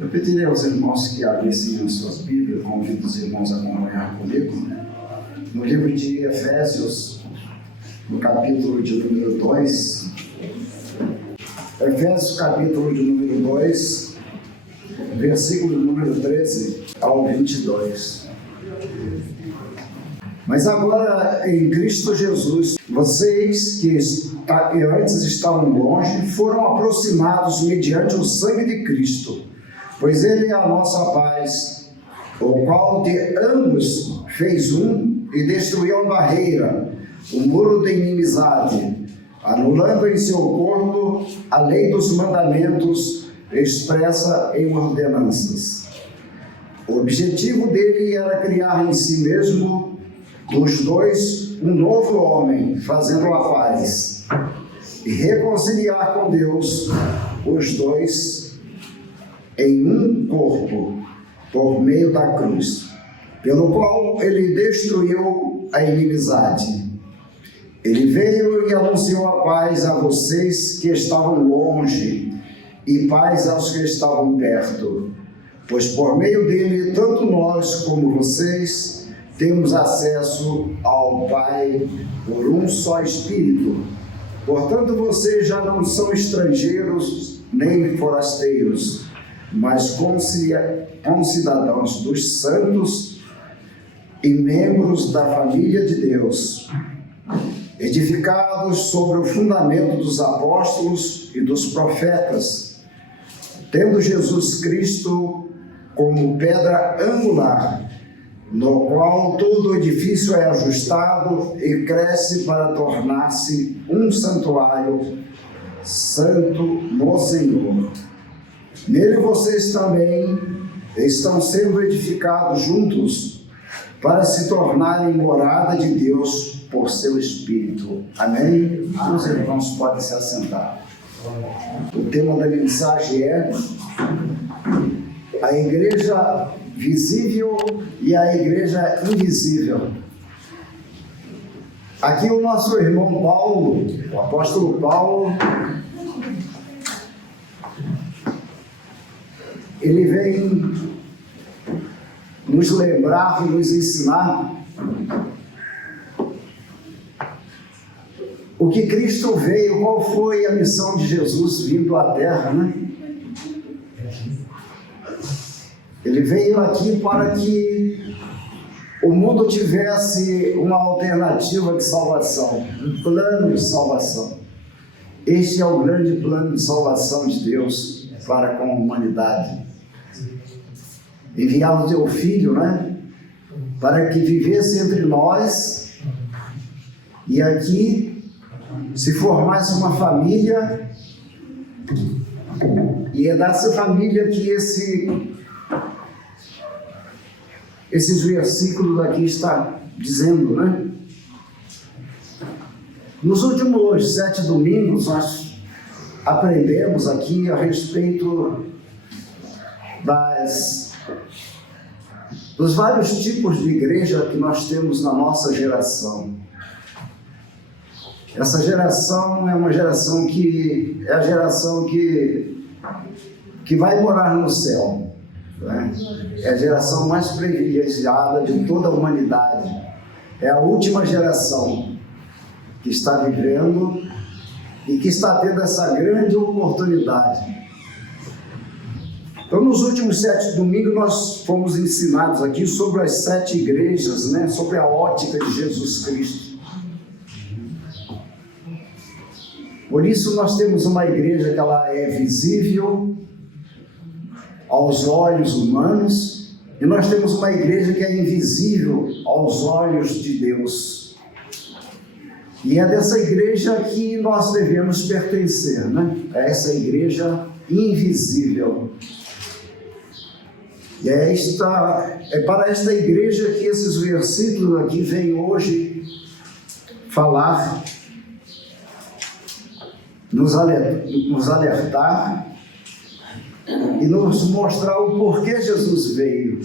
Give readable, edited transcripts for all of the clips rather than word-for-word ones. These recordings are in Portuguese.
Eu pediria aos irmãos que abrissem as suas Bíblias, convido os irmãos a acompanhar comigo, no livro de Efésios, no capítulo de número 2. Efésios, capítulo de número 2, versículo número 13 ao 22. Mas agora, em Cristo Jesus, vocês que antes estavam longe, foram aproximados mediante o sangue de Cristo, pois Ele é a nossa paz, o qual de ambos fez um e destruiu a barreira, o muro da inimizade, anulando em seu corpo a lei dos mandamentos expressa em ordenanças. O objetivo dele era criar em si mesmo, dos dois, um novo homem, fazendo a paz, e reconciliar com Deus os dois em um corpo, por meio da cruz, pelo qual ele destruiu a inimizade. Ele veio e anunciou a paz a vocês que estavam longe, e paz aos que estavam perto, pois por meio dele, tanto nós como vocês, temos acesso ao Pai por um só Espírito. Portanto, vocês já não são estrangeiros nem forasteiros, mas concidadãos dos santos e membros da família de Deus, edificados sobre o fundamento dos apóstolos e dos profetas, tendo Jesus Cristo como pedra angular, no qual todo edifício é ajustado e cresce para tornar-se um santuário santo no Senhor. Nele vocês também estão sendo edificados juntos para se tornarem morada de Deus por seu Espírito. Amém? Os irmãos podem se assentar. O tema da mensagem é a igreja visível e a igreja invisível. Aqui o nosso irmão Paulo, o apóstolo Paulo, ele vem nos lembrar e nos ensinar o que Cristo veio, qual foi a missão de Jesus vindo à Terra, né? Ele veio aqui para que o mundo tivesse uma alternativa de salvação, um plano de salvação. Este é o grande plano de salvação de Deus para com a humanidade. Enviar o teu Filho, né? Para que vivesse entre nós e aqui se formasse uma família, e é dessa família que esses versículos aqui está dizendo, né? Nos últimos 7 domingos nós aprendemos aqui a respeito dos vários tipos de igreja que nós temos na nossa geração. Essa geração é uma geração que é a geração que vai morar no céu, né? É a geração mais privilegiada de toda a humanidade. É a última geração que está vivendo e que está tendo essa grande oportunidade. Então, nos últimos 7 domingos, nós fomos ensinados aqui sobre as 7 igrejas, né? Sobre a ótica de Jesus Cristo. Por isso, nós temos uma igreja que ela é visível aos olhos humanos, e nós temos uma igreja que é invisível aos olhos de Deus. E é dessa igreja que nós devemos pertencer, né? É essa igreja invisível. E é para esta igreja que esses versículos aqui vêm hoje falar, nos alertar e nos mostrar o porquê Jesus veio.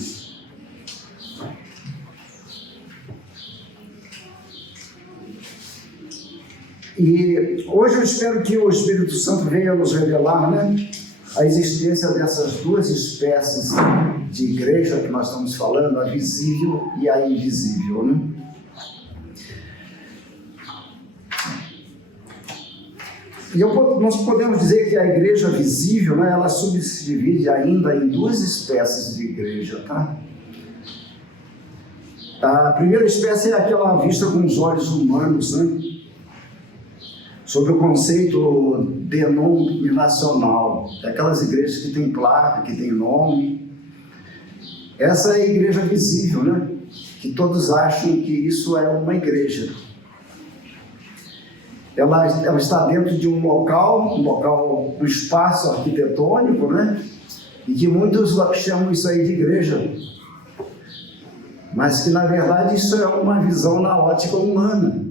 E hoje eu espero que o Espírito Santo venha nos revelar, né? a existência dessas duas espécies de igreja que nós estamos falando, a visível e a invisível, né? E nós podemos dizer que a igreja visível, né, ela se divide ainda em duas espécies de igreja, tá? A primeira espécie é aquela vista com os olhos humanos, né? Sobre o conceito denominacional, aquelas igrejas que têm placa, que têm nome. Essa é a igreja visível, né? Que todos acham que isso é uma igreja. Ela está dentro de um local, um espaço arquitetônico, né? E que muitos chamam isso aí de igreja. Mas que, na verdade, isso é uma visão na ótica humana.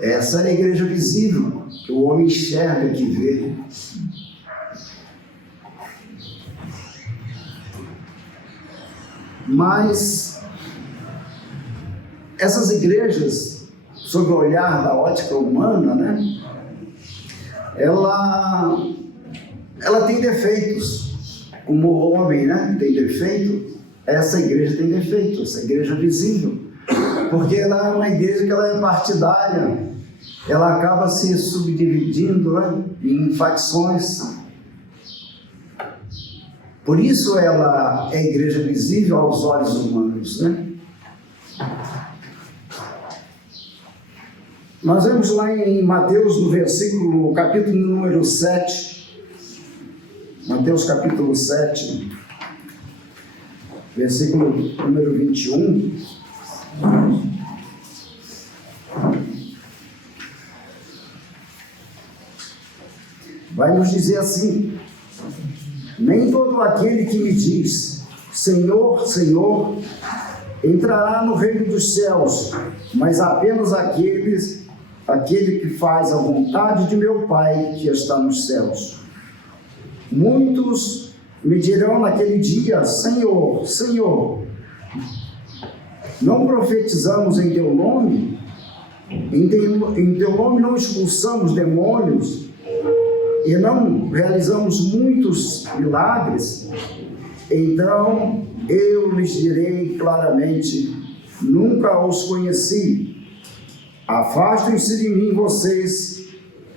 Essa é a igreja visível, que o homem enxerga, que vê. Mas essas igrejas, sob o olhar da ótica humana, né, ela tem defeitos. Como o homem, né, tem defeito, essa igreja tem defeito, essa igreja visível. Porque ela é uma igreja que ela é partidária, ela acaba se subdividindo, né, em facções. Por isso ela é a igreja visível aos olhos humanos, né? Nós vemos lá em Mateus, no capítulo número 7, Mateus capítulo 7, versículo número 21, vai nos dizer assim: nem todo aquele que me diz, Senhor, Senhor, entrará no reino dos céus, mas apenas aquele que faz a vontade de meu Pai que está nos céus. Muitos me dirão naquele dia: Senhor, Senhor, não profetizamos em teu nome? Em teu nome não expulsamos demônios? E não realizamos muitos milagres? Então eu lhes direi claramente: nunca os conheci. Afastem-se de mim, vocês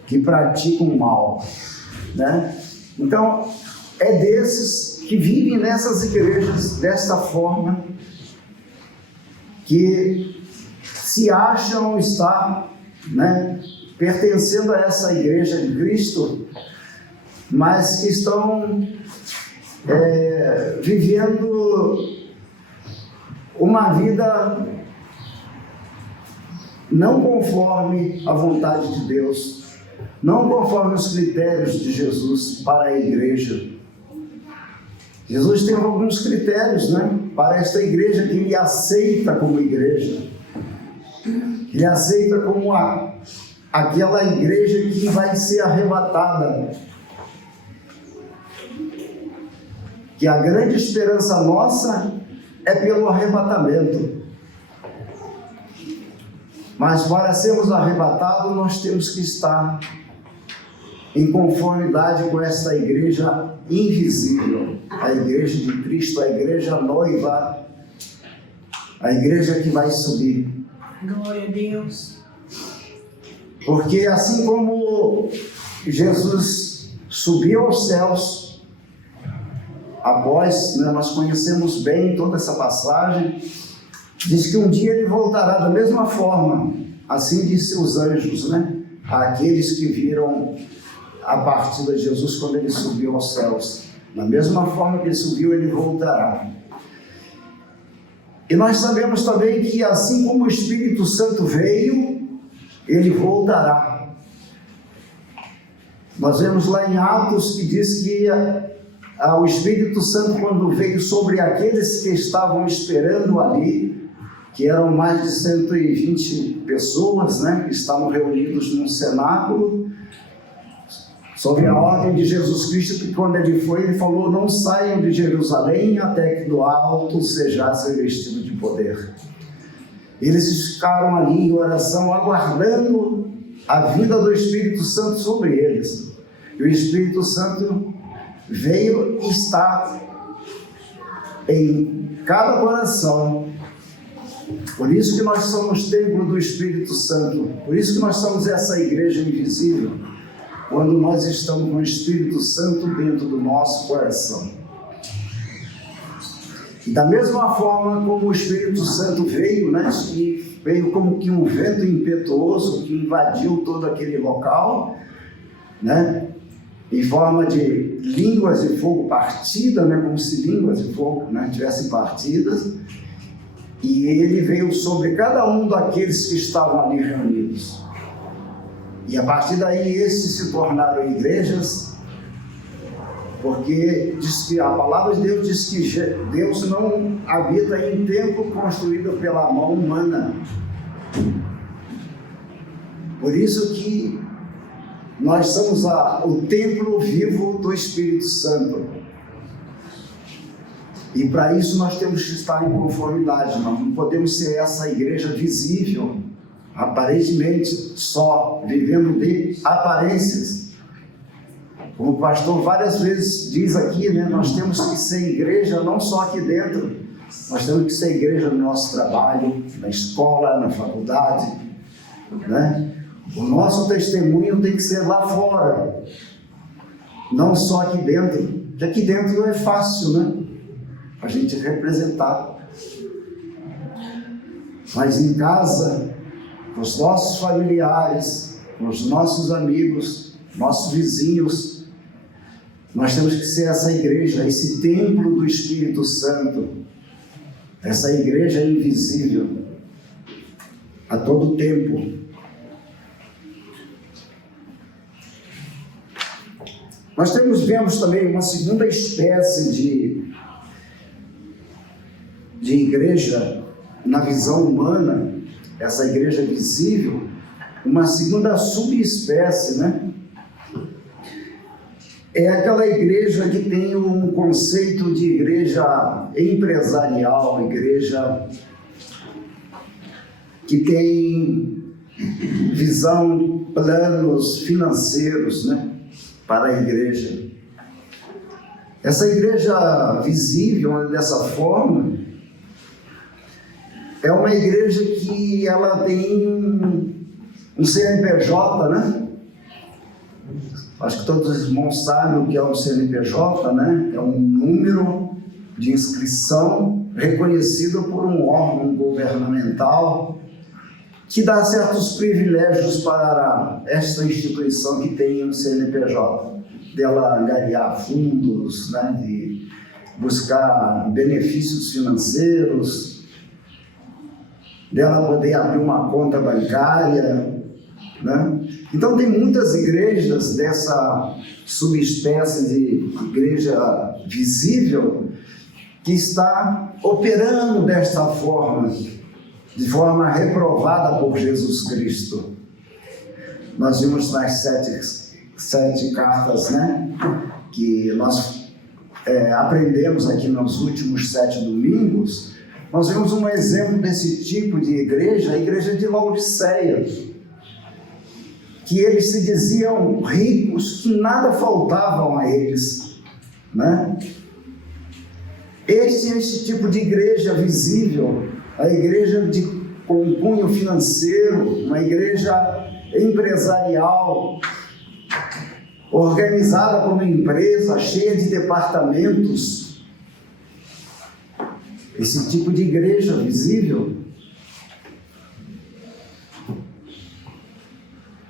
que praticam mal, né? Então, é desses que vivem nessas igrejas desta forma, que se acham estar, né, pertencendo a essa igreja de Cristo, mas que estão vivendo uma vida não conforme a vontade de Deus, não conforme os critérios de Jesus para a igreja. Jesus tem alguns critérios, né, para esta igreja que ele aceita como igreja. Ele aceita como aquela igreja que vai ser arrebatada. Que a grande esperança nossa é pelo arrebatamento. Mas para sermos arrebatados, nós temos que estar em conformidade com esta igreja invisível, a igreja de Cristo, a igreja noiva, a igreja que vai subir. Glória a Deus. Porque assim como Jesus subiu aos céus, após, né, nós conhecemos bem toda essa passagem, diz que um dia ele voltará da mesma forma, assim disse os anjos, né? Aqueles que viram a partida de Jesus quando ele subiu aos céus. Da mesma forma que ele subiu, ele voltará. E nós sabemos também que assim como o Espírito Santo veio, ele voltará. Nós vemos lá em Atos que diz que o Espírito Santo, quando veio sobre aqueles que estavam esperando ali, que eram mais de 120 pessoas, né, que estavam reunidos num cenáculo, sob a ordem de Jesus Cristo, que quando ele foi, ele falou: não saiam de Jerusalém até que do alto sejais revestido de poder. Eles ficaram ali em oração, aguardando a vinda do Espírito Santo sobre eles. E o Espírito Santo veio e está em cada coração. Por isso que nós somos templo do Espírito Santo. Por isso que nós somos essa igreja invisível. Quando nós estamos com o Espírito Santo dentro do nosso coração. E da mesma forma como o Espírito Santo veio, né? E veio como que um vento impetuoso que invadiu todo aquele local, né? Em forma de línguas de fogo partida, né? Como se línguas de fogo, né, tivessem partidas. E ele veio sobre cada um daqueles que estavam ali reunidos. E a partir daí esses se tornaram igrejas, porque diz que a palavra de Deus diz que Deus não habita em templo construído pela mão humana. Por isso que nós somos o templo vivo do Espírito Santo. E para isso nós temos que estar em conformidade. Nós não podemos ser essa igreja visível, aparentemente só, vivendo de aparências. Como o pastor várias vezes diz aqui, né, nós temos que ser igreja não só aqui dentro, nós temos que ser igreja no nosso trabalho, na escola, na faculdade, né? O nosso testemunho tem que ser lá fora, não só aqui dentro. Porque aqui dentro é fácil, né? A gente representar. Mas em casa, com os nossos familiares, com os nossos amigos, nossos vizinhos, nós temos que ser essa igreja, esse templo do Espírito Santo, essa igreja invisível, a todo tempo. Nós vemos também uma segunda espécie de igreja na visão humana, essa igreja visível, uma segunda subespécie, né? É aquela igreja que tem um conceito de igreja empresarial, igreja que tem visão, planos financeiros, né, para a igreja. Essa igreja visível dessa forma é uma igreja que ela tem um CNPJ, né? Acho que todos os irmãos sabem o que é um CNPJ, né? É um número de inscrição reconhecido por um órgão governamental que dá certos privilégios para esta instituição que tem um CNPJ, dela angariar fundos, né? De buscar benefícios financeiros, dela poder abrir uma conta bancária, né? Então tem muitas igrejas dessa subespécie de igreja visível que está operando desta forma, de forma reprovada por Jesus Cristo. Nós vimos nas sete cartas, né, que nós aprendemos aqui nos últimos 7 domingos. Nós vemos um exemplo desse tipo de igreja, a igreja de Laodiceia, que eles se diziam ricos, que nada faltavam a eles, né? Esse tipo de igreja visível, a igreja com um cunho financeiro, uma igreja empresarial, organizada como empresa, cheia de departamentos, esse tipo de igreja visível,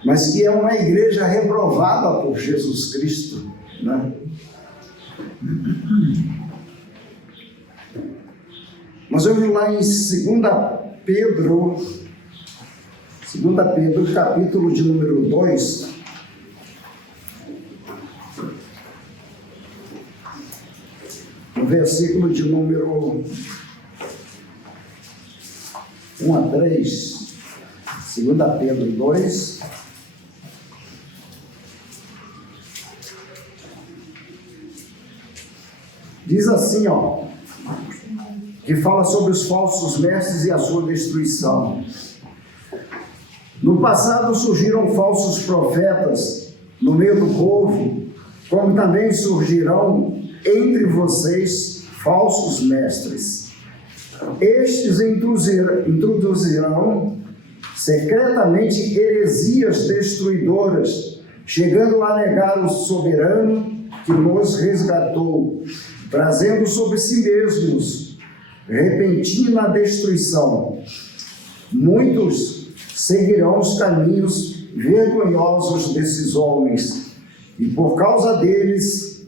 mas que é uma igreja reprovada por Jesus Cristo, né? Nós vamos lá em 2 Pedro, capítulo de número 2, no versículo de número 1 a 3, 2 Pedro 2, diz assim, ó, que fala sobre os falsos mestres e a sua destruição. No passado surgiram falsos profetas no meio do povo, como também surgirão entre vocês falsos mestres. Estes introduzirão secretamente heresias destruidoras, chegando a negar o soberano que nos resgatou, trazendo sobre si mesmos repentina destruição. Muitos seguirão os caminhos vergonhosos desses homens, e por causa deles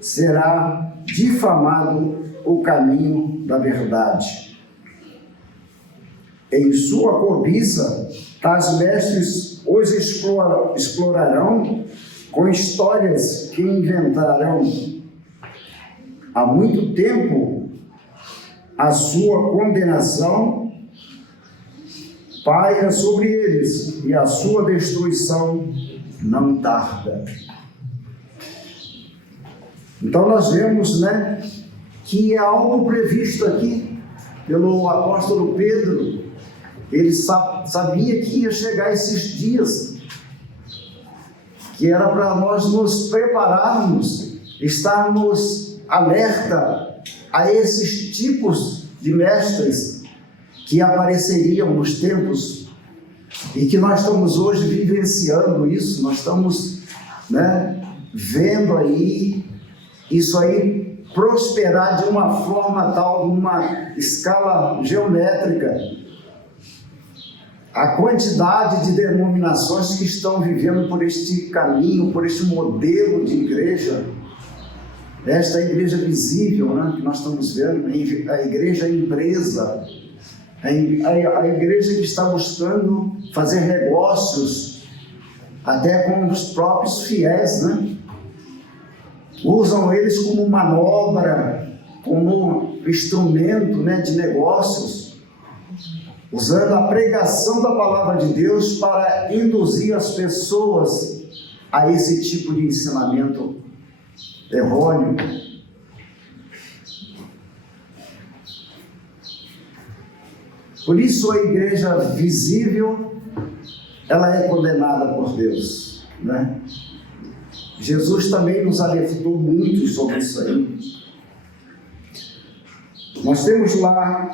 será difamado o caminho da verdade. Em sua cobiça, tais mestres os explorarão com histórias que inventarão. Há muito tempo, a sua condenação paira sobre eles, e a sua destruição não tarda. Então nós vemos, que é algo previsto aqui pelo apóstolo Pedro. Ele sabia que ia chegar esses dias, que era para nós nos prepararmos, estarmos alerta a esses tipos de mestres que apareceriam nos tempos, e que nós estamos hoje vivenciando isso. Nós estamos vendo aí isso aí prosperar de uma forma tal, numa escala geométrica. A quantidade de denominações que estão vivendo por este caminho, por este modelo de igreja, esta igreja visível, que nós estamos vendo, a igreja empresa, a igreja que está buscando fazer negócios até com os próprios fiéis, usam eles como manobra, como instrumento de negócios, usando a pregação da palavra de Deus para induzir as pessoas a esse tipo de ensinamento errôneo. Por isso a igreja visível, ela é condenada por Deus, Jesus também nos alertou muito sobre isso aí. Nós temos lá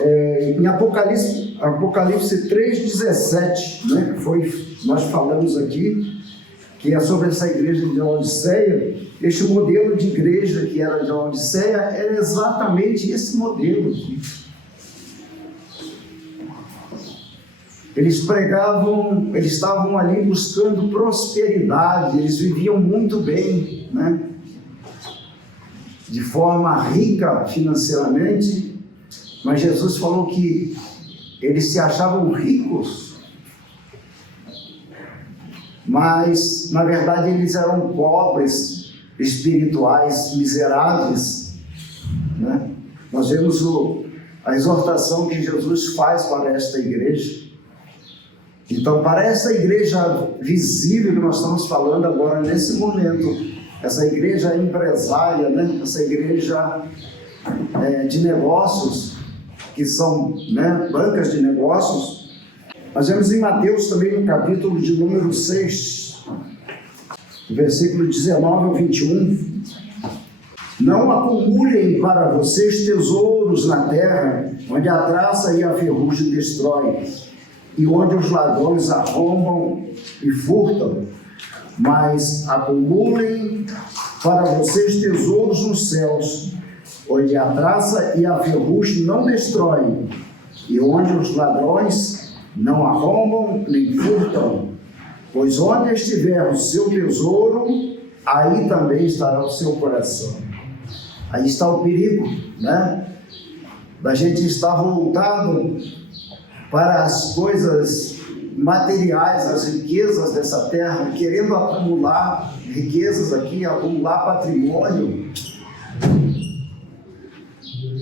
em Apocalipse 3,17, nós falamos aqui, que é sobre essa igreja de Laodiceia. Este modelo de igreja que era de Laodiceia era exatamente esse modelo aqui. Eles pregavam, eles estavam ali buscando prosperidade, eles viviam muito bem, de forma rica financeiramente, mas Jesus falou que eles se achavam ricos, mas na verdade eles eram pobres, espirituais, miseráveis, Nós vemos a exortação que Jesus faz para esta igreja. Então, para essa igreja visível que nós estamos falando agora, nesse momento, essa igreja empresária, essa igreja de negócios, que são bancas de negócios, nós vemos em Mateus também, no capítulo de número 6, versículo 19 ao 21, não acumulem para vocês tesouros na terra, onde a traça e a ferrugem destrói, e onde os ladrões arrombam e furtam, mas acumulem para vocês tesouros nos céus, onde a traça e a ferrugem não destroem, e onde os ladrões não arrombam nem furtam, pois onde estiver o seu tesouro, aí também estará o seu coração. Aí está o perigo, da gente estar voltado para as coisas materiais, as riquezas dessa terra, querendo acumular riquezas aqui, acumular patrimônio,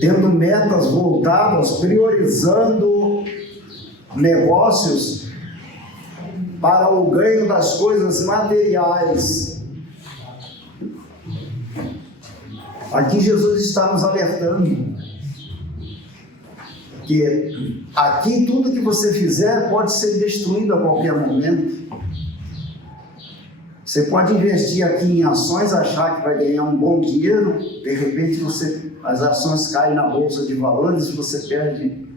tendo metas voltadas, priorizando negócios para o ganho das coisas materiais. Aqui Jesus está nos alertando que aqui tudo que você fizer pode ser destruído a qualquer momento. Você pode investir aqui em ações, achar que vai ganhar um bom dinheiro, de repente as ações caem na bolsa de valores e você perde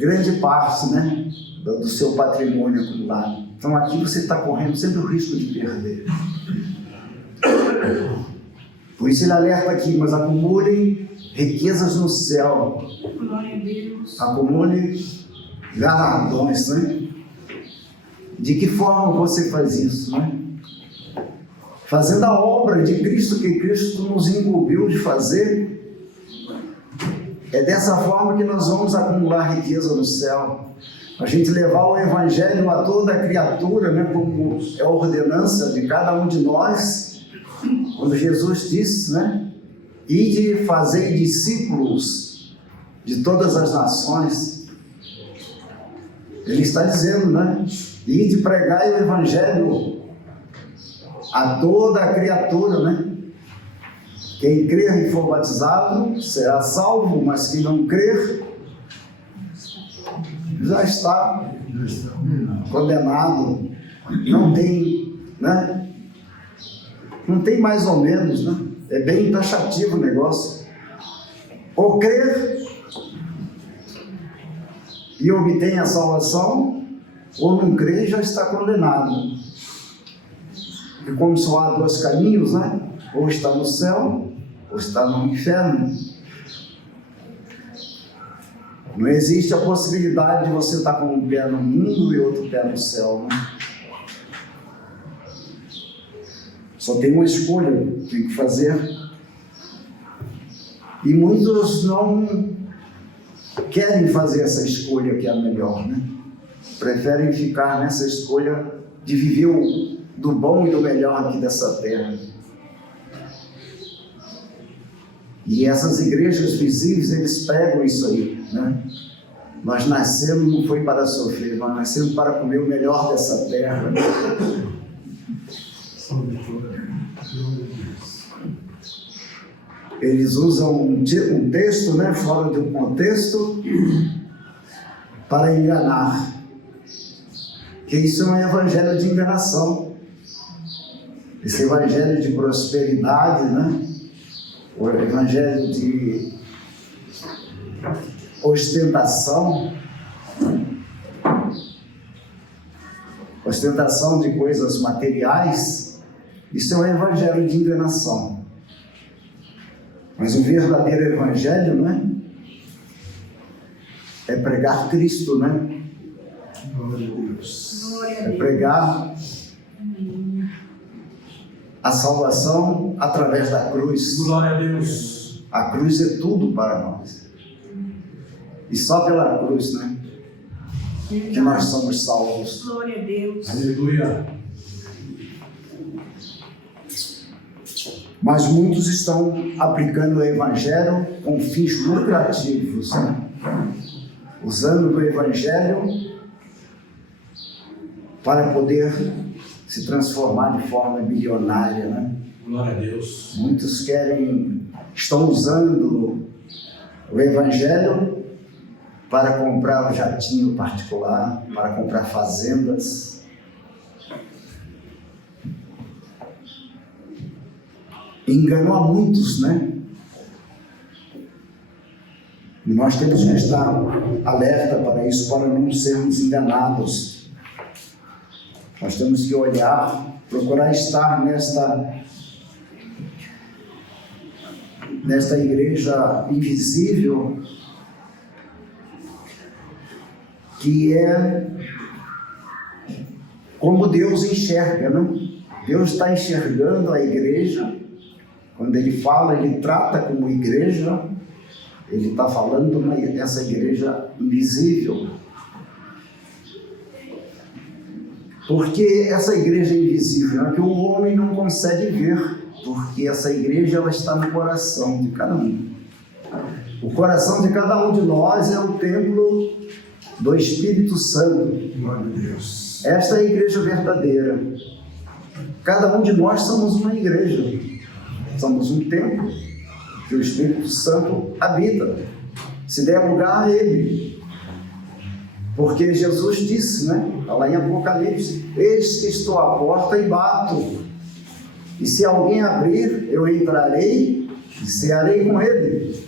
grande parte, né, do seu patrimônio acumulado. Então aqui você está correndo sempre o risco de perder. Por isso ele alerta aqui, mas acumulem riquezas no céu. Glória a Deus. Acumule galardões, né? De que forma você faz isso, né? Fazendo a obra de Cristo que Cristo nos incumbiu de fazer. É dessa forma que nós vamos acumular riqueza no céu. A gente levar o Evangelho a toda a criatura, né? Como é a ordenança de cada um de nós. Quando Jesus disse, né? Ide fazer discípulos de todas as nações. Ele está dizendo, né? Ide pregar o Evangelho a toda a criatura, né? Quem crer e for batizado será salvo, mas quem não crer já está condenado. Não tem, né? Não tem mais ou menos, né? É bem taxativo o negócio. Ou crer e obtém a salvação, ou não crer e já está condenado. E como só há dois caminhos, né? Ou está no céu, ou está no inferno. Não existe a possibilidade de você estar com um pé no mundo e outro pé no céu, né? Só tem uma escolha, tem que fazer. E muitos não querem fazer essa escolha que é a melhor, né? Preferem ficar nessa escolha de viver do bom e do melhor aqui dessa terra. E essas igrejas visíveis, eles pregam isso aí, né? Nós nascemos, não foi para sofrer, nós nascemos para comer o melhor dessa terra. Eles usam um texto, né, fora do contexto para enganar. Que isso é um evangelho de enganação. Esse evangelho de prosperidade, né? O evangelho de ostentação, ostentação de coisas materiais, isso é um evangelho de enganação. Mas o verdadeiro evangelho, né? É pregar Cristo, né? Glória a Deus. É pregar a salvação através da cruz. Glória a Deus. A cruz é tudo para nós. E só pela cruz, né? Que nós somos salvos. Glória a Deus. Aleluia. Mas muitos estão aplicando o evangelho com fins lucrativos, né? Usando o evangelho para poder se transformar de forma bilionária, né? Glória a Deus. Muitos estão usando o evangelho para comprar um jatinho particular, para comprar fazendas. Enganou a muitos, né? E nós temos que estar alerta para isso, para não sermos enganados. Nós temos que olhar, procurar estar nesta igreja invisível, que é como Deus enxerga, né? Deus está enxergando a igreja. Quando ele fala, ele trata como igreja, ele está falando dessa igreja invisível. Porque essa igreja invisível é que o homem não consegue ver, porque essa igreja ela está no coração de cada um. O coração de cada um de nós é o templo do Espírito Santo. Glória a Deus. Esta é a igreja verdadeira. Cada um de nós somos uma igreja. Somos um templo que o Espírito Santo habita. Se der lugar a Ele. Porque Jesus disse, né? Está lá em Apocalipse: eis que estou à porta e bato. E se alguém abrir, eu entrarei e cearei com ele.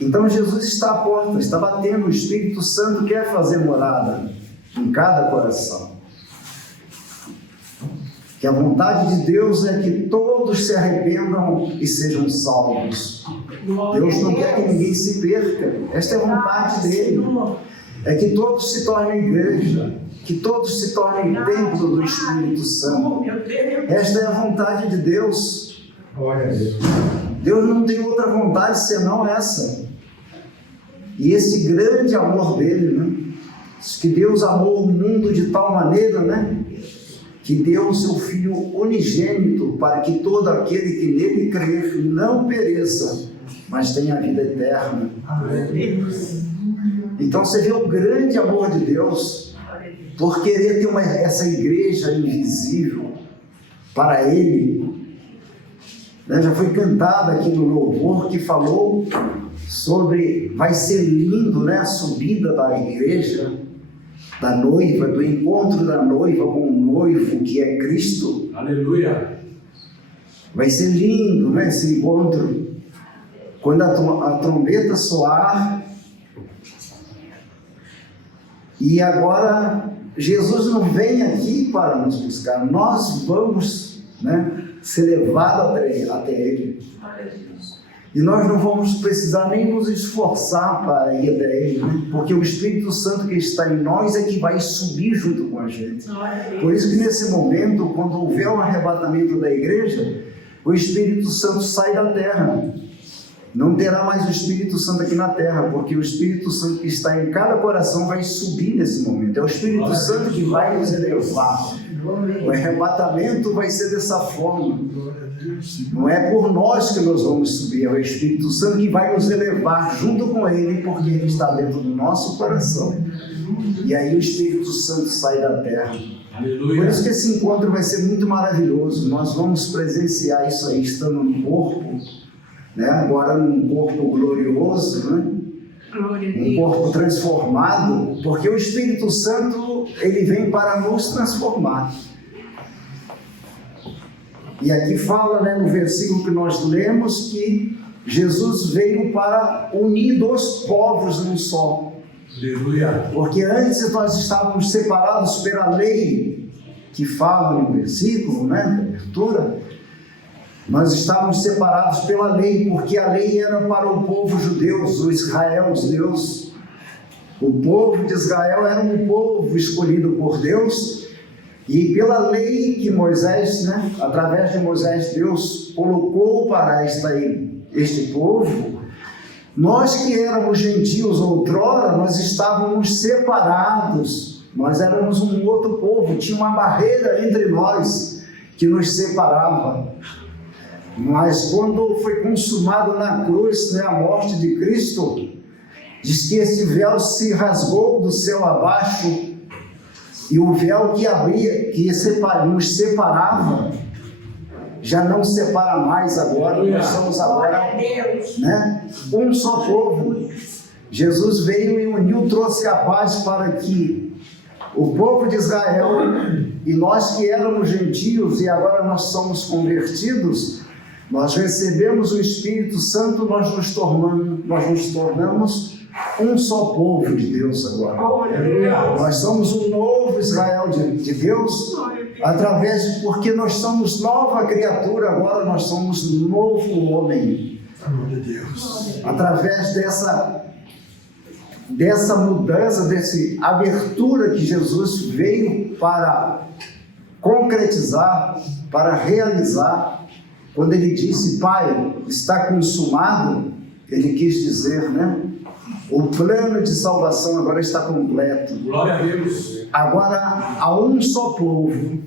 Então Jesus está à porta, está batendo. O Espírito Santo quer fazer morada em cada coração. Que a vontade de Deus é que todos se arrependam e sejam salvos. Deus não quer que ninguém se perca. Esta é a vontade dele. É que todos se tornem igreja, que todos se tornem templo do Espírito Santo. Esta é a vontade de Deus. Glória a Deus. Deus não tem outra vontade senão essa. E esse grande amor dele, né? Que Deus amou o mundo de tal maneira, né? Que deu o seu Filho unigênito para que todo aquele que nele crer não pereça, mas tenha vida eterna. Então você vê o grande amor de Deus por querer ter essa igreja invisível para Ele. Já foi cantado aqui no louvor que falou sobre, vai ser lindo, né, a subida da igreja, da noiva, do encontro da noiva com o noivo que é Cristo. Aleluia. Vai ser lindo, né, esse encontro. Quando a trombeta soar. E agora Jesus não vem aqui para nos buscar. Nós vamos, né, ser levados até Ele. E nós não vamos precisar nem nos esforçar para ir até Ele, né? Porque o Espírito Santo que está em nós é que vai subir junto com a gente. Por isso que nesse momento, quando houver um arrebatamento da igreja, o Espírito Santo sai da terra. Não terá mais o Espírito Santo aqui na terra, porque o Espírito Santo que está em cada coração vai subir nesse momento. É o Espírito Santo que vai nos elevar. O arrebatamento vai ser dessa forma. Não é por nós que nós vamos subir, é o Espírito Santo que vai nos elevar junto com Ele, porque Ele está dentro do nosso coração. E aí o Espírito Santo sai da terra. Aleluia. Por isso que esse encontro vai ser muito maravilhoso. Nós vamos presenciar isso aí, estando no corpo, né? Agora num corpo glorioso, né? Um corpo transformado, porque o Espírito Santo, ele vem para nos transformar. E aqui fala, né, no versículo que nós lemos, que Jesus veio para unir dois povos num só. Aleluia. Porque antes nós estávamos separados pela lei, que fala no versículo, né, da abertura. Nós estávamos separados pela lei, porque a lei era para o povo judeu, o Israel de Deus. O povo de Israel era um povo escolhido por Deus, e pela lei que Moisés, né, através de Moisés, Deus colocou para este povo, nós que éramos gentios outrora, nós estávamos separados, nós éramos um outro povo, tinha uma barreira entre nós que nos separava. Mas quando foi consumado na cruz, né, a morte de Cristo, diz que esse véu se rasgou do céu abaixo, e o véu que abria, que nos separava, já não separa mais agora. Nós somos agora, né, um só povo. Jesus veio e uniu, trouxe a paz para que o povo de Israel e nós que éramos gentios e agora nós somos convertidos, nós recebemos o Espírito Santo, nós nos tornamos um só povo de Deus agora. Nós somos um novo Israel de Deus, porque nós somos nova criatura agora, nós somos novo homem. Através dessa mudança, dessa abertura que Jesus veio para concretizar, para realizar. Quando ele disse, Pai, está consumado, ele quis dizer, né? O plano de salvação agora está completo. Glória a Deus. Agora há um só povo.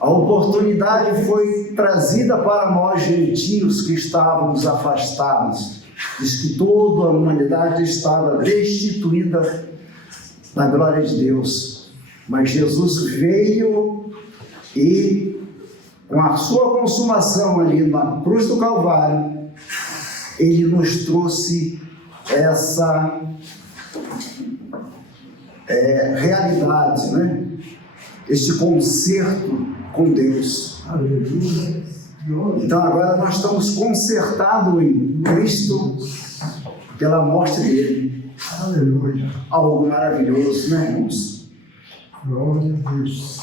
A oportunidade foi trazida para nós gentios que estávamos afastados. Diz que toda a humanidade estava destituída da glória de Deus. Mas Jesus veio e, com a sua consumação ali na cruz do Calvário, Ele nos trouxe realidade, né? Este concerto com Deus. Aleluia. Glória. Então agora nós estamos concertados em Cristo pela morte dele. Aleluia. Algo maravilhoso, né, irmãos? Glória a Deus.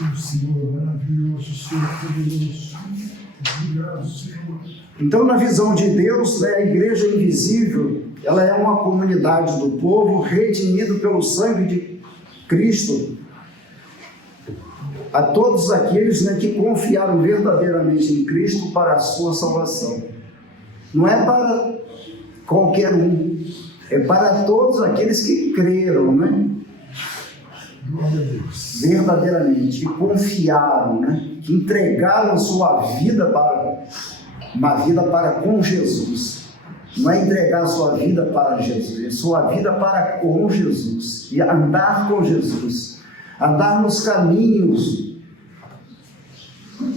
O Senhor é maravilhoso, o Senhor é poderoso. Obrigado, Senhor. Então, na visão de Deus, né, a igreja invisível, ela é uma comunidade do povo redimido pelo sangue de Cristo. A todos aqueles, né, que confiaram verdadeiramente em Cristo para a sua salvação. Não é para qualquer um, é para todos aqueles que creram, né? Glória a Deus. Verdadeiramente, que confiaram, né? Que entregaram a sua vida para uma vida para com Jesus. Não é entregar a sua vida para Jesus, é sua vida para com Jesus. E andar com Jesus. Andar nos caminhos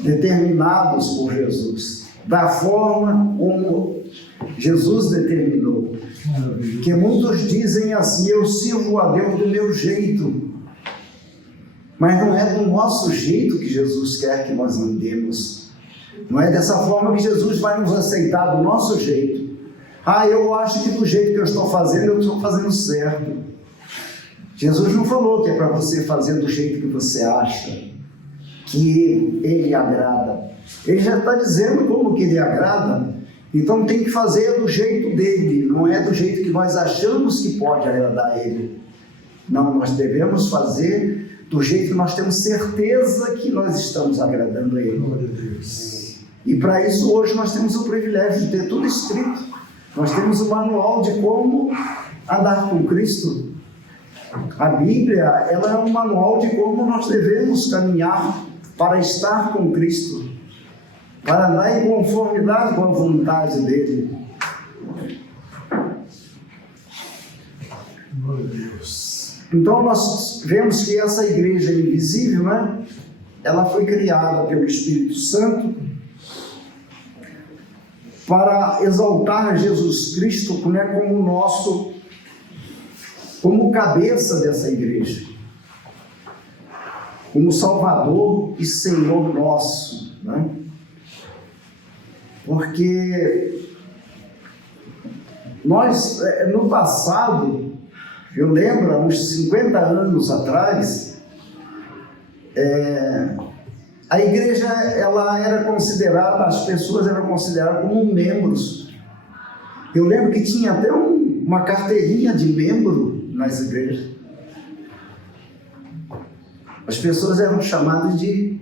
determinados por Jesus. Da forma como Jesus determinou. Maravilhoso. Que muitos dizem assim: eu sirvo a Deus do meu jeito. Mas não é do nosso jeito que Jesus quer que nós andemos. Não é dessa forma que Jesus vai nos aceitar, do nosso jeito. Ah, eu acho que do jeito que eu estou fazendo, eu estou fazendo certo. Jesus não falou que é para você fazer do jeito que você acha, que Ele agrada. Ele já está dizendo como que Ele agrada. Então tem que fazer do jeito dele, não é do jeito que nós achamos que pode agradar a Ele. Não, nós devemos fazer do jeito que nós temos certeza que nós estamos agradando a Ele. Glória a Deus. E para isso hoje nós temos o privilégio de ter tudo escrito. Nós temos o manual de como andar com Cristo. A Bíblia, ela é um manual de como nós devemos caminhar para estar com Cristo, para andar em conformidade com a vontade dEle. Glória a Deus. Então nós vemos que essa igreja invisível, né? Ela foi criada pelo Espírito Santo para exaltar Jesus Cristo, né, como cabeça dessa igreja, como Salvador e Senhor nosso, né? Porque nós, no passado, eu lembro, há uns 50 anos atrás, a igreja, ela era considerada, as pessoas eram consideradas como membros. Eu lembro que tinha até uma carteirinha de membro nas igrejas. As pessoas eram chamadas de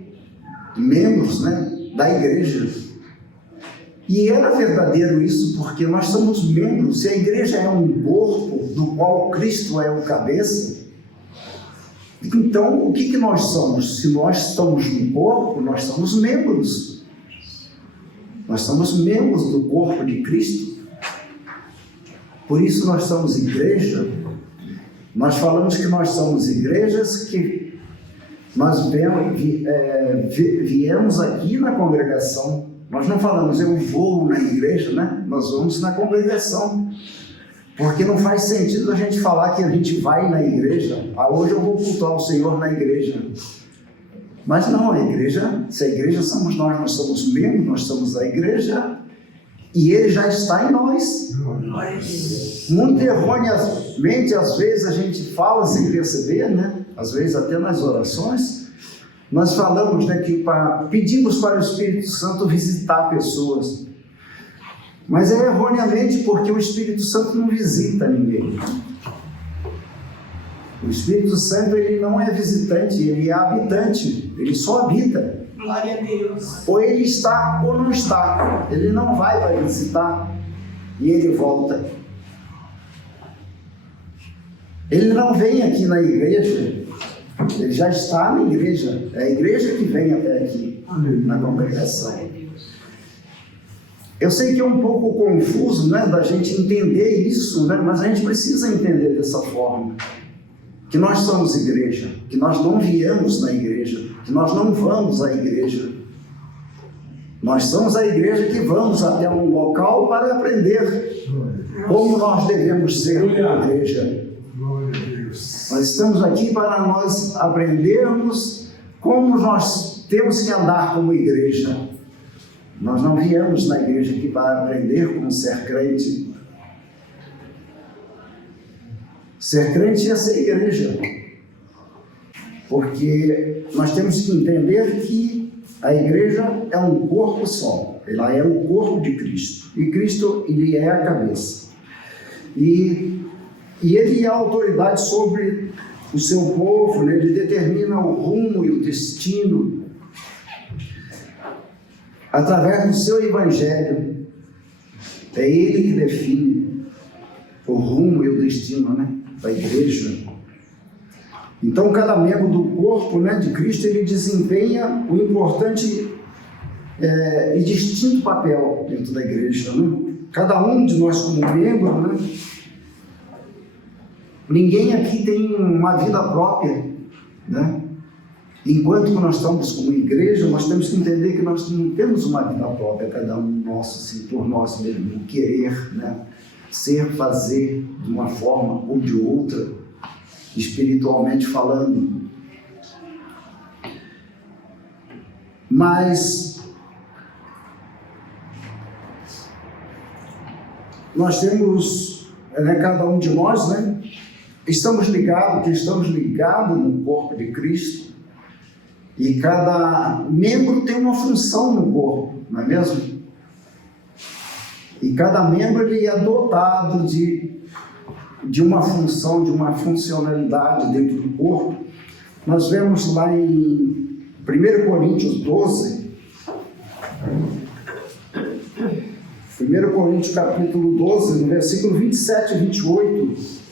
membros, né, da igreja. E era verdadeiro isso, porque nós somos membros. Se a igreja é um corpo do qual Cristo é o cabeça, então o que nós somos? Se nós estamos no corpo, nós somos membros. Nós somos membros do corpo de Cristo. Por isso nós somos igreja. Nós falamos que nós somos igrejas, que nós viemos aqui na congregação. Nós não falamos, eu vou na igreja, né? Nós vamos na congregação. Porque não faz sentido a gente falar que a gente vai na igreja. Ah, hoje eu vou cultuar o Senhor na igreja. Mas não, a igreja, se a igreja somos nós somos membros, nós somos a igreja e Ele já está em nós. Muito erroneamente, às vezes a gente fala sem perceber, né? Às vezes até nas orações, nós falamos, né, que pedimos para o Espírito Santo visitar pessoas. Mas é erroneamente, porque o Espírito Santo não visita ninguém. O Espírito Santo, ele não é visitante, ele é habitante, ele só habita. Glória a Deus. Ou ele está ou não está, ele não vai para visitar e ele volta. Ele não vem aqui na igreja, ele já está na igreja, é a igreja que vem até aqui, na congregação. Eu sei que é um pouco confuso, né, da gente entender isso, né, mas a gente precisa entender dessa forma. Que nós somos igreja, que nós não viemos na igreja, que nós não vamos à igreja. Nós somos a igreja que vamos até um local para aprender. como nós devemos ser como igreja. Glória a Deus. Nós estamos aqui para nós aprendermos como nós temos que andar como igreja. Nós não viemos na igreja aqui para aprender como ser crente. Ser crente é ser igreja. Porque nós temos que entender que a igreja é um corpo só. Ela é o corpo de Cristo. E Cristo, ele é a cabeça. E ele é a autoridade sobre o seu povo, né? Ele determina o rumo e o destino através do seu evangelho. É ele que define o rumo e o destino, né, da igreja. Então, cada membro do corpo, né, de Cristo, ele desempenha um importante e distinto papel dentro da igreja, né? Cada um de nós como membro, né? Ninguém aqui tem uma vida própria, né? Enquanto que nós estamos como igreja, nós temos que entender que nós não temos uma vida própria, cada um nosso, assim, por nós mesmos, querer, né? Ser, fazer de uma forma ou de outra, espiritualmente falando. Mas nós temos, né, cada um de nós, né? Estamos ligados no corpo de Cristo, e cada membro tem uma função no corpo, não é mesmo? E cada membro ele é dotado de uma função, de uma funcionalidade dentro do corpo. Nós vemos lá em 1 Coríntios 12, 1 Coríntios capítulo 12, no versículo 27 e 28,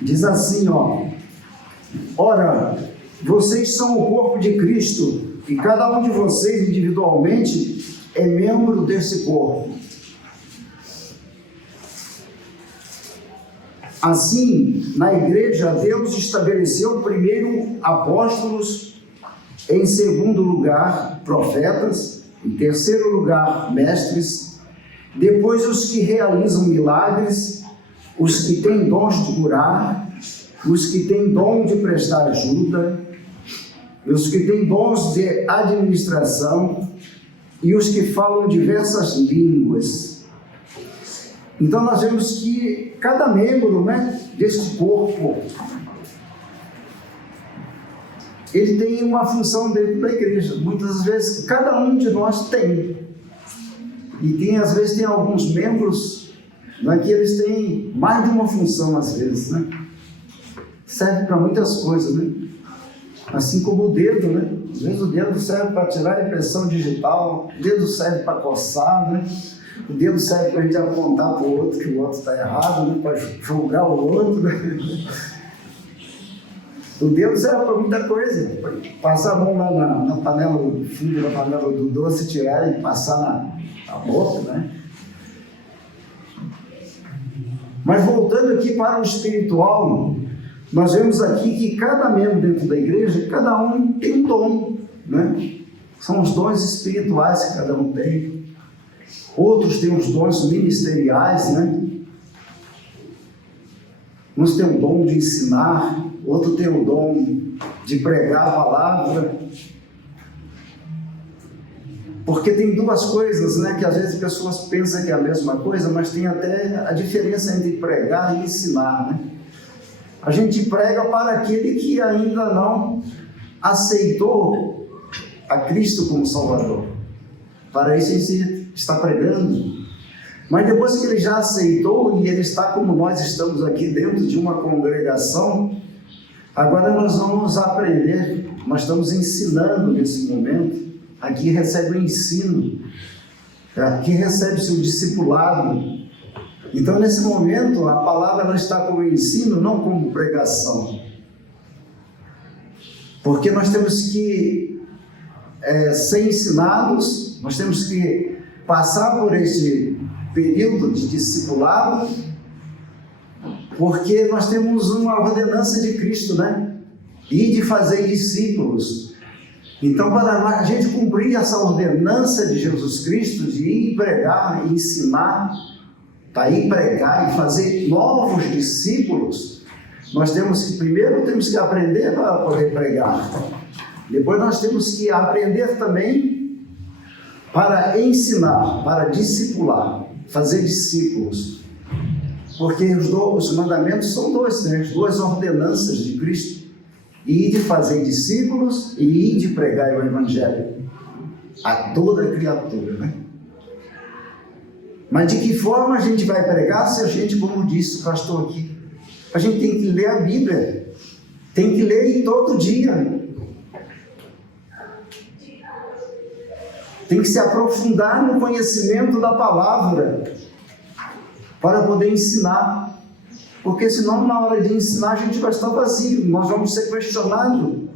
diz assim, ó: ora, vocês são o corpo de Cristo, e cada um de vocês individualmente é membro desse corpo. Assim, na igreja, Deus estabeleceu primeiro apóstolos, em segundo lugar profetas, em terceiro lugar mestres, depois os que realizam milagres, os que têm dons de curar, os que têm dom de prestar ajuda, os que têm dons de administração e os que falam diversas línguas. Então nós vemos que cada membro, né, deste corpo, ele tem uma função dentro da igreja. Muitas vezes cada um de nós tem. E às vezes tem alguns membros, né, que eles têm mais de uma função às vezes, né? Serve para muitas coisas, né? Assim como o dedo, né? Às vezes o dedo serve para tirar a impressão digital, o dedo serve para coçar, né? O dedo serve para a gente apontar para o outro que o outro está errado, né? Para julgar o outro, né? O dedo serve para muita coisa. Passar a mão lá na panela, no fundo da panela do doce, tirar e passar na boca, né? Mas voltando aqui para o espiritual, nós vemos aqui que cada membro dentro da igreja, cada um tem um dom, né? São os dons espirituais que cada um tem. Outros têm os dons ministeriais, né? Uns têm o dom de ensinar, outro tem o dom de pregar a palavra. Porque tem duas coisas, né, que às vezes as pessoas pensam que é a mesma coisa, mas tem até a diferença entre pregar e ensinar, né? A gente prega para aquele que ainda não aceitou a Cristo como Salvador. Para isso a gente está pregando. Mas depois que ele já aceitou e ele está como nós estamos aqui dentro de uma congregação, agora nós vamos aprender, nós estamos ensinando nesse momento. Aqui recebe o ensino, aqui recebe-se o discipulado. Então, nesse momento, a palavra não está como ensino, não como pregação. Porque nós temos que ser ensinados, nós temos que passar por esse período de discipulado, porque nós temos uma ordenança de Cristo, né? E de fazer discípulos. Então, para a gente cumprir essa ordenança de Jesus Cristo, de ir pregar e ensinar, para ir pregar e fazer novos discípulos, nós primeiro temos que aprender para poder pregar. Depois nós temos que aprender também para ensinar, para discipular, fazer discípulos. Porque os mandamentos são dois, né? As duas ordenanças de Cristo. Ir de fazer discípulos e ir de pregar o Evangelho a toda criatura, né? Mas de que forma a gente vai pregar se a gente, como disse o pastor aqui, a gente tem que ler a Bíblia, tem que ler todo dia, tem que se aprofundar no conhecimento da palavra para poder ensinar. Porque senão na hora de ensinar a gente vai estar vazio, nós vamos ser questionados,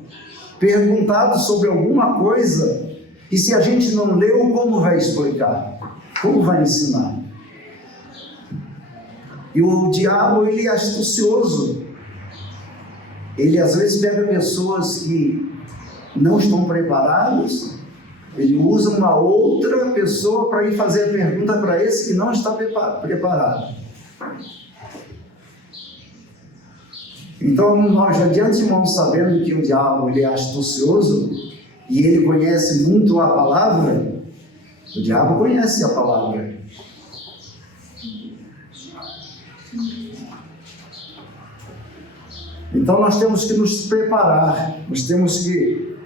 perguntados sobre alguma coisa, e se a gente não leu, como vai explicar? Como vai ensinar? E o diabo, ele é astucioso, ele às vezes pega pessoas que não estão preparadas, ele usa uma outra pessoa para ir fazer a pergunta para esse que não está preparado. Então, nós já de antemão sabendo que o diabo ele é astucioso e ele conhece muito a palavra, o diabo conhece a palavra. Então, nós temos que nos preparar, nós temos que,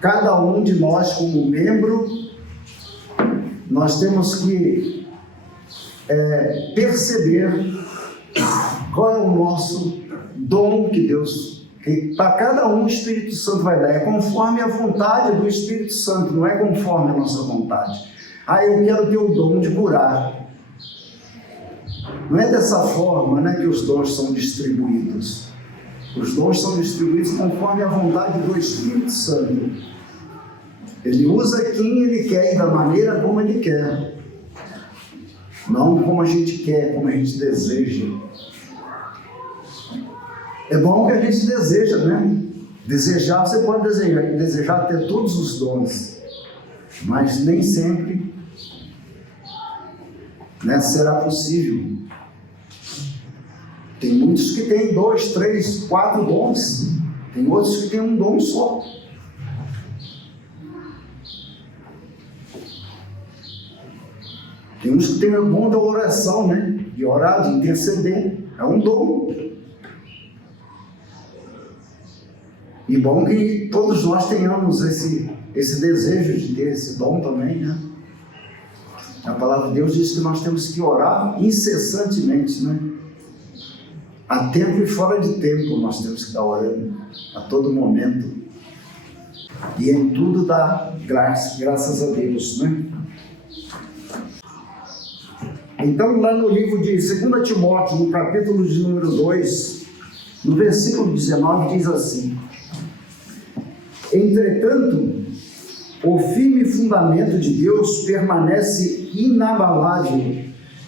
cada um de nós como membro, nós temos que perceber qual é o nosso dom que Deus, que para cada um o Espírito Santo vai dar, é conforme a vontade do Espírito Santo, não é conforme a nossa vontade. Eu quero ter o dom de curar. Não é dessa forma, né, que os dons são distribuídos. Os dons são distribuídos conforme a vontade do Espírito Santo. Ele usa quem ele quer e da maneira como ele quer. Não como a gente quer, como a gente deseja. É bom que a gente deseja, né? Desejar, você pode desejar ter todos os dons, mas nem sempre, né, será possível. Tem muitos que têm 2, 3, 4 dons, tem outros que têm um dom só. Tem uns que têm o dom da oração, né? De orar, de interceder, é um dom. E bom que todos nós tenhamos esse desejo de ter esse dom também, né? A palavra de Deus diz que nós temos que orar incessantemente, né? A tempo e fora de tempo nós temos que estar orando, a todo momento. E em tudo dá graças a Deus, né? Então, lá no livro de 2 Timóteo, no capítulo de número 2, no versículo 19, diz assim: entretanto, o firme fundamento de Deus permanece inabalável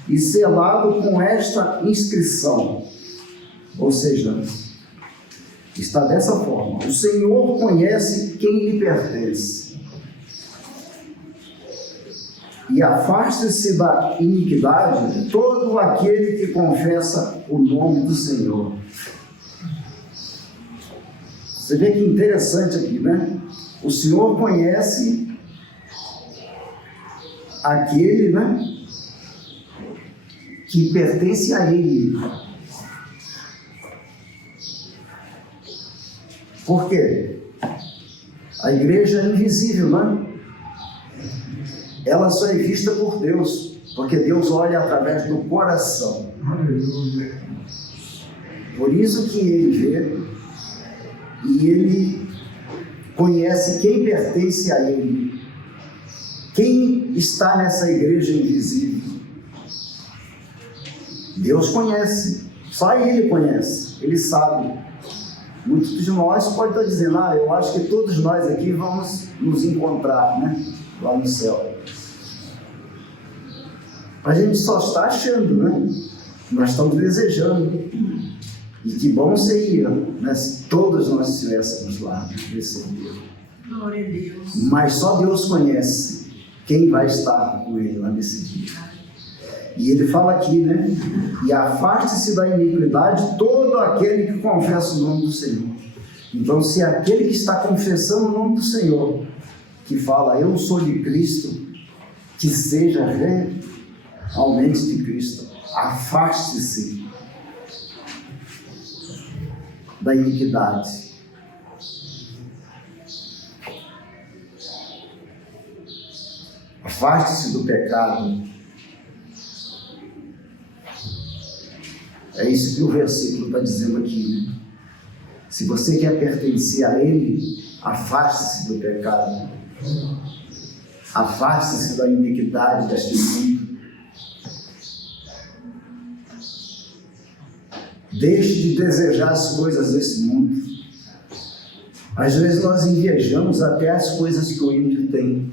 e selado com esta inscrição. Ou seja, está dessa forma: o Senhor conhece quem lhe pertence. E afaste-se da iniquidade todo aquele que confessa o nome do Senhor. Você vê que interessante aqui, né? O Senhor conhece aquele, né, que pertence a Ele. Por quê? A igreja é invisível, né? Ela só é vista por Deus, porque Deus olha através do coração. Aleluia. Por isso que Ele vê e Ele conhece quem pertence a Ele, quem está nessa igreja invisível. Deus conhece, só Ele conhece, Ele sabe. Muitos de nós podem estar dizendo: eu acho que todos nós aqui vamos nos encontrar, né, lá no céu. A gente só está achando, né? Nós estamos desejando. E que bom seria, né, se todos nós estivéssemos lá nesse dia. Glória a Deus. Mas só Deus conhece quem vai estar com Ele lá nesse dia. E ele fala aqui, né? E afaste-se da iniquidade todo aquele que confessa o nome do Senhor. Então, se aquele que está confessando o nome do Senhor, que fala, eu sou de Cristo, que seja realmente de Cristo, afaste-se da iniquidade. Afaste-se do pecado. É isso que o versículo está dizendo aqui, né? Se você quer pertencer a Ele, afaste-se do pecado. Afaste-se da iniquidade deste mundo. Deixe de desejar as coisas desse mundo. Às vezes nós invejamos até as coisas que o ímpio tem.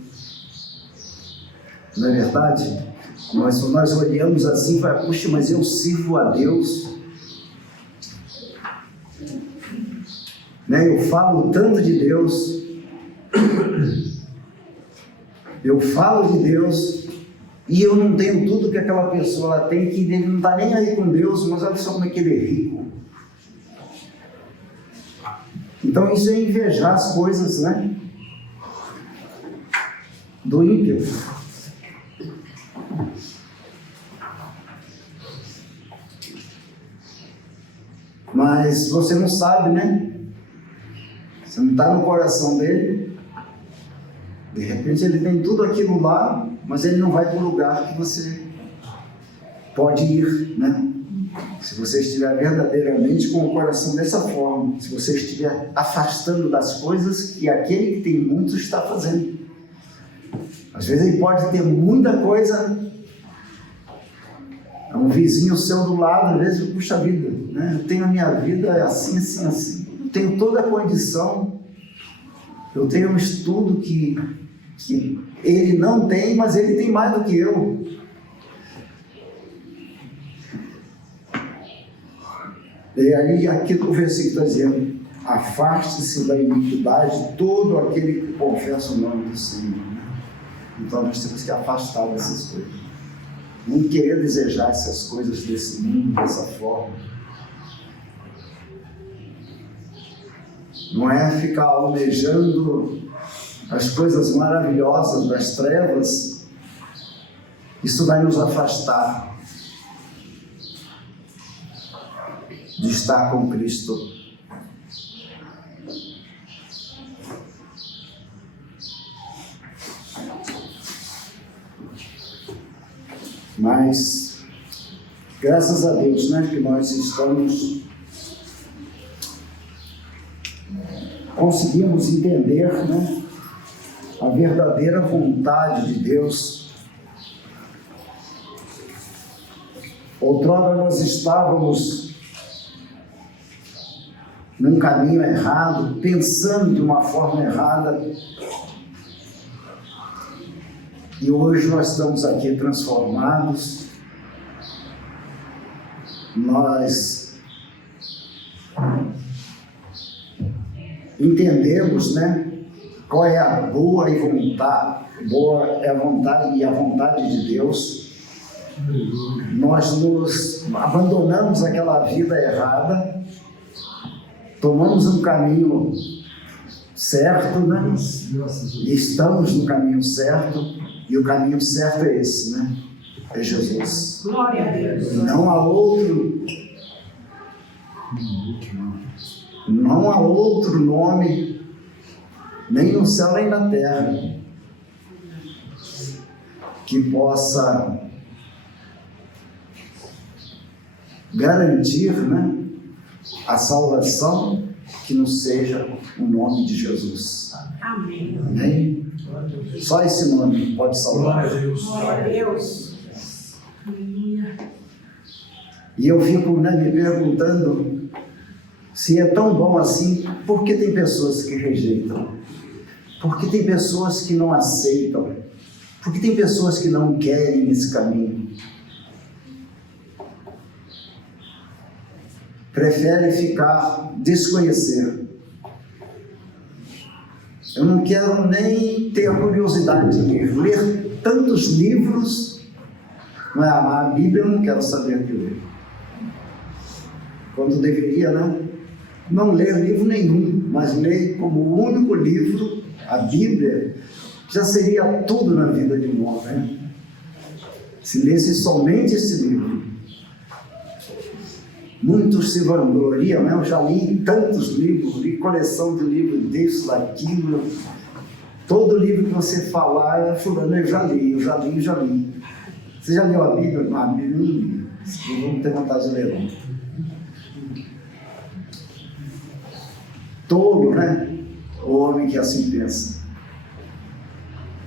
Não é verdade? Nós olhamos assim e falamos, puxa, mas eu sirvo a Deus. Né? Eu falo tanto de Deus. Eu falo de Deus e eu não tenho tudo que aquela pessoa tem, que ele não está nem aí com Deus, mas olha só como é que ele é rico. Então isso é invejar as coisas, né? Do ímpio. Mas você não sabe, né? Você não está no coração dele. De repente ele tem tudo aquilo lá, mas ele não vai para o lugar que você pode ir, né? Se você estiver verdadeiramente com o coração dessa forma, se você estiver afastando das coisas que aquele que tem muito está fazendo. Às vezes ele pode ter muita coisa, é um vizinho seu do lado, às vezes, puxa vida, né? Eu tenho a minha vida assim, assim, assim. Eu tenho toda a condição, eu tenho um estudo que ele não tem, mas ele tem mais do que eu. E aí, aqui no versículo está dizendo, afaste-se da iniquidade todo aquele que confessa o nome do Senhor. Então, nós temos que afastar dessas coisas. Não querer desejar essas coisas desse mundo, dessa forma. Não é ficar almejando as coisas maravilhosas das trevas. Isso vai nos afastar de estar com Cristo. Mas, graças a Deus, né, que nós conseguimos entender, né, a verdadeira vontade de Deus. Outrora nós estávamos num caminho errado, pensando de uma forma errada, e hoje nós estamos aqui transformados. Nós entendemos, né, qual é a boa é a vontade de Deus. Nós nos abandonamos aquela vida errada, tomamos um caminho certo, né? E estamos no caminho certo, e o caminho certo é esse, né? É Jesus. Glória a Deus. Não há outro nome, nem no céu nem na terra, que possa garantir, né, a salvação, que não seja o nome de Jesus. Amém. Amém? Só esse nome pode salvar. Glória a Deus. Glória a Deus. Aleluia. E eu fico, né, me perguntando, se é tão bom assim, por que tem pessoas que rejeitam? Por que tem pessoas que não aceitam? Por que tem pessoas que não querem esse caminho? Prefere desconhecer. Eu não quero nem ter a curiosidade de ler tantos livros Não é? A Bíblia eu não quero saber de ler. Quando deveria, né? Não ler livro nenhum, mas ler como o único livro, a Bíblia, já seria tudo na vida de um homem, né? Se lesse somente esse livro. Muitos se vangloriam, né? Eu já li tantos livros, li coleção de livros disso, daquilo. Todo livro que você falar, fulano, eu já li. Você já leu a Bíblia? Não, a Bíblia eu não li. Eu não tenho vontade de ler, não. Tolo, né? O homem que assim pensa.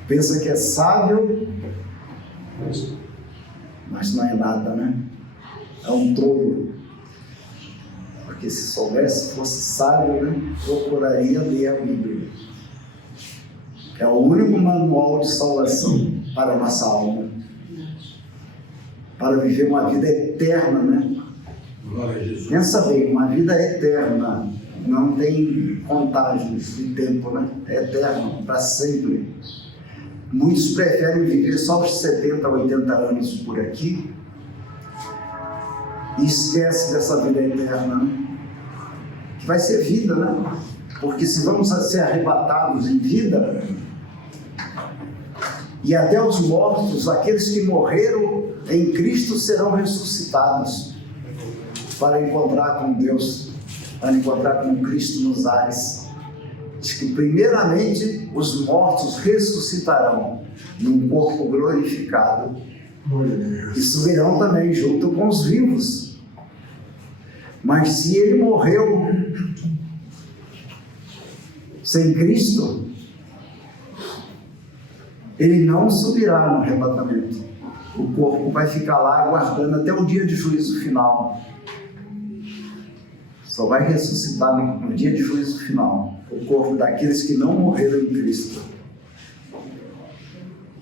Pensa que é sábio, mas não é nada, né? É um tolo. Porque se soubesse, fosse sábio, né? Procuraria ler a Bíblia. É o único manual de salvação para a nossa alma. Para viver uma vida eterna, né? Glória a Jesus. Pensa bem, uma vida eterna. Não tem contagens de tempo, né? É eterno, para sempre. Muitos preferem viver só os 70, 80 anos por aqui e esquece dessa vida eterna, né? Que vai ser vida, né? Porque se vamos ser arrebatados em vida, e até os mortos, aqueles que morreram em Cristo serão ressuscitados para encontrar com Deus, para encontrar com Cristo nos ares. Diz que primeiramente os mortos ressuscitarão num corpo glorificado e subirão também junto com os vivos. Mas se ele morreu sem Cristo, ele não subirá no arrebatamento. O corpo vai ficar lá aguardando até o dia de juízo final. Só vai ressuscitar no dia de juízo final o corpo daqueles que não morreram em Cristo.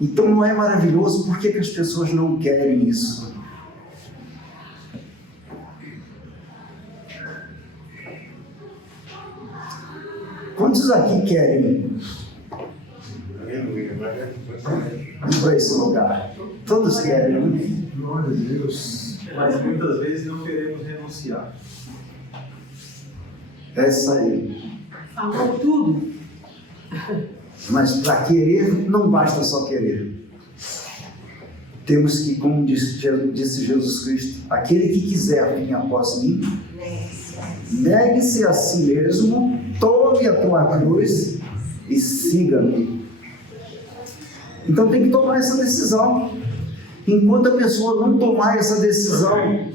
Então não é maravilhoso? Por que as pessoas não querem isso? Quantos aqui querem ir para esse lugar? Todos querem, né? Glória a Deus. Mas muitas vezes não queremos renunciar. É isso aí. Falou tudo. Mas para querer, não basta só querer. Temos que, como disse Jesus Cristo, aquele que quiser vir após mim, negue-se a si mesmo, tome a tua cruz e siga-me. Então tem que tomar essa decisão. Enquanto a pessoa não tomar essa decisão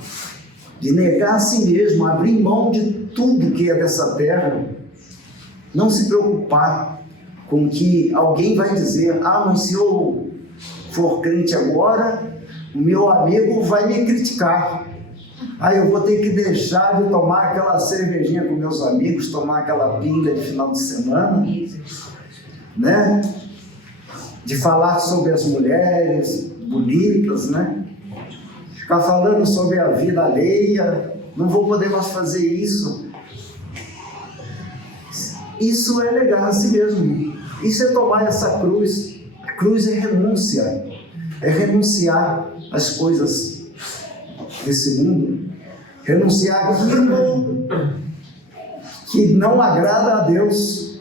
de negar a si mesmo, abrir mão de tudo que é dessa terra, não se preocupar com que alguém vai dizer: ah, mas se eu for crente agora, o meu amigo vai me criticar. Ah, eu vou ter que deixar de tomar aquela cervejinha com meus amigos, tomar aquela pinga de final de semana, né? De falar sobre as mulheres bonitas, né? Ficar falando sobre a vida alheia, não vou poder mais fazer isso. Isso é negar a si mesmo. Isso é tomar essa cruz. A cruz é renúncia. É renunciar às coisas desse mundo. Renunciar àquilo que não agrada a Deus.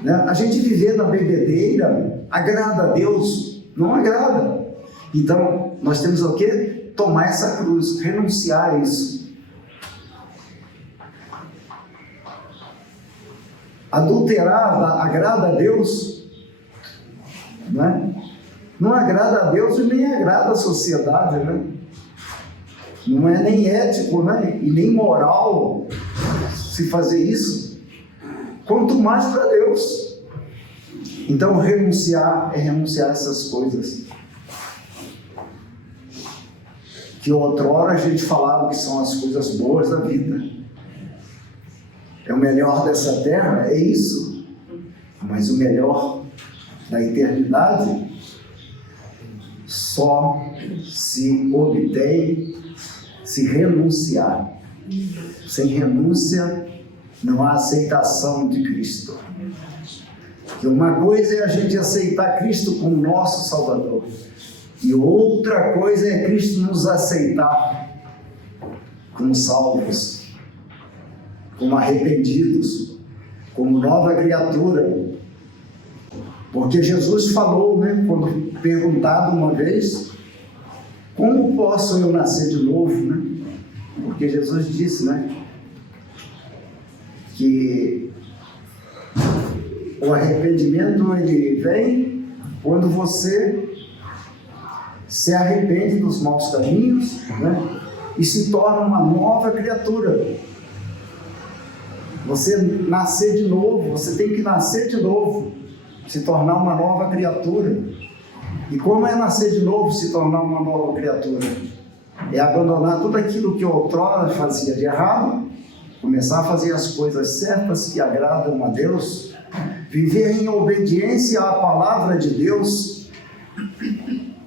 Né? A gente viver na bebedeira agrada a Deus? Não agrada. Então, nós temos o quê? Tomar essa cruz, renunciar a isso. Adulterar agrada a Deus? Né? Não agrada a Deus e nem agrada a sociedade, né? Não é nem ético, né? E nem moral se fazer isso. Quanto mais para Deus. Então, renunciar é renunciar a essas coisas que outrora a gente falava que são as coisas boas da vida. É o melhor dessa terra, é isso. Mas o melhor da eternidade só se obtém se renunciar. Sem renúncia não há aceitação de Cristo. Porque uma coisa é a gente aceitar Cristo como nosso Salvador. E outra coisa é Cristo nos aceitar como salvos, como arrependidos, como nova criatura. Porque Jesus falou, né, quando perguntado uma vez, como posso eu nascer de novo, né? Porque Jesus disse, né, que o arrependimento ele vem quando você se arrepende dos maus caminhos, né, e se torna uma nova criatura. Você nascer de novo, você tem que nascer de novo, se tornar uma nova criatura. E como é nascer de novo, se tornar uma nova criatura? É abandonar tudo aquilo que outrora fazia de errado, começar a fazer as coisas certas que agradam a Deus, viver em obediência à palavra de Deus.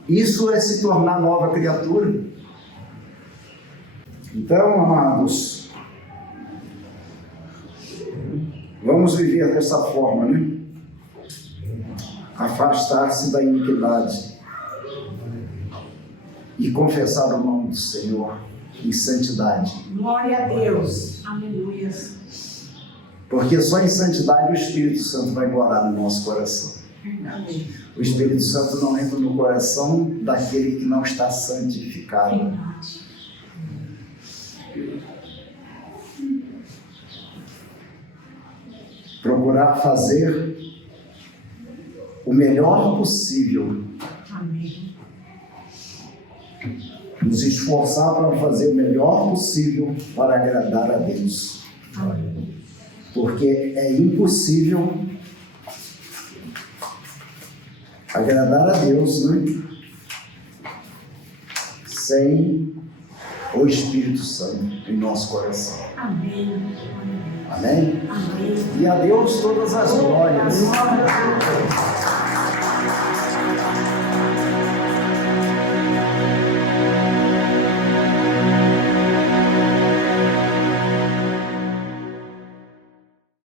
Isso é se tornar nova criatura. Então, amados, vamos viver dessa forma, né? Afastar-se da iniquidade e confessar o nome do Senhor em santidade. Glória a Deus. Aleluia. Porque só em santidade o Espírito Santo vai morar no nosso coração. Amém. O Espírito Santo não entra no coração daquele que não está santificado. Verdade. Procurar fazer o melhor possível, Amém. nos esforçar para fazer o melhor possível para agradar a Deus. Amém. Porque é impossível agradar a Deus, né, sem o Espírito Santo em nosso coração. Amém. Amém? Amém. E a Deus todas as glórias. Glória